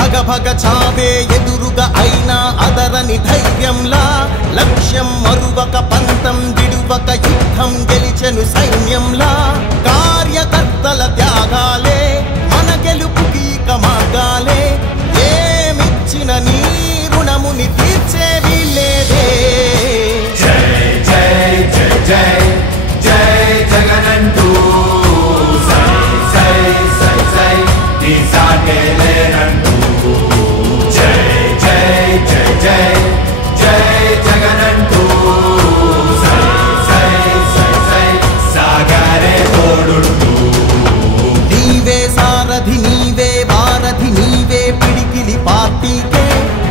భగ భగ చావే ఎదురుగా అయినా అదరని ధైర్యంలా లక్ష్యం మరువక పంతం విడువక యుద్ధం గెలిచెను సైన్యంలా కార్యకర్తల త్యాగాలే మన గెలుపుకి మార్గాలే ఏమిచ్చిన నీ రుణముని తీర్చేవి లేదే జై జై జై జై జై జగనంటూ సై సై సై సై నీ సాటే లేనంటూ జై జై జై జై జై జగనంటూ సై సై సై సై సాగరే తోడుంటూ నీవే సారథి నీవే వారధి నీవే పిడికిలి పార్టీకే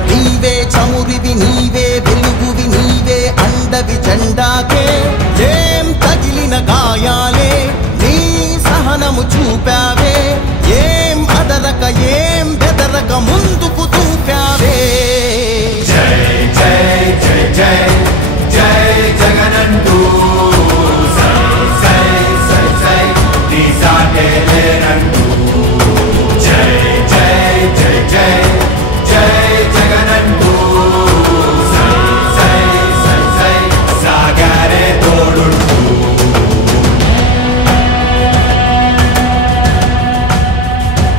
నీవే చమురివి నీవే వెలుగువి నీవే అండవి జెండాకే ఏం తగిలిన గాయాలే నీ సహనము చూపావే ఏం అదరక ఏం బెదరక ముందుకు దూపావే జై జై జై జై జై జగనంటూ సై సై సై సై నీ సాటే లేనంటూ జై జై జై జై జై జగనంటూ సై సై సై సై సాగరే తోడుంటూ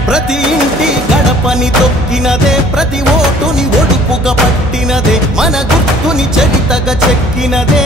ప్రతి ఇంటి గడపని తొక్కినదే ప్రతి ఓటుని ఒడుపుగా పట్టినదే మన గుర్తుని చరితగా చెక్కినదే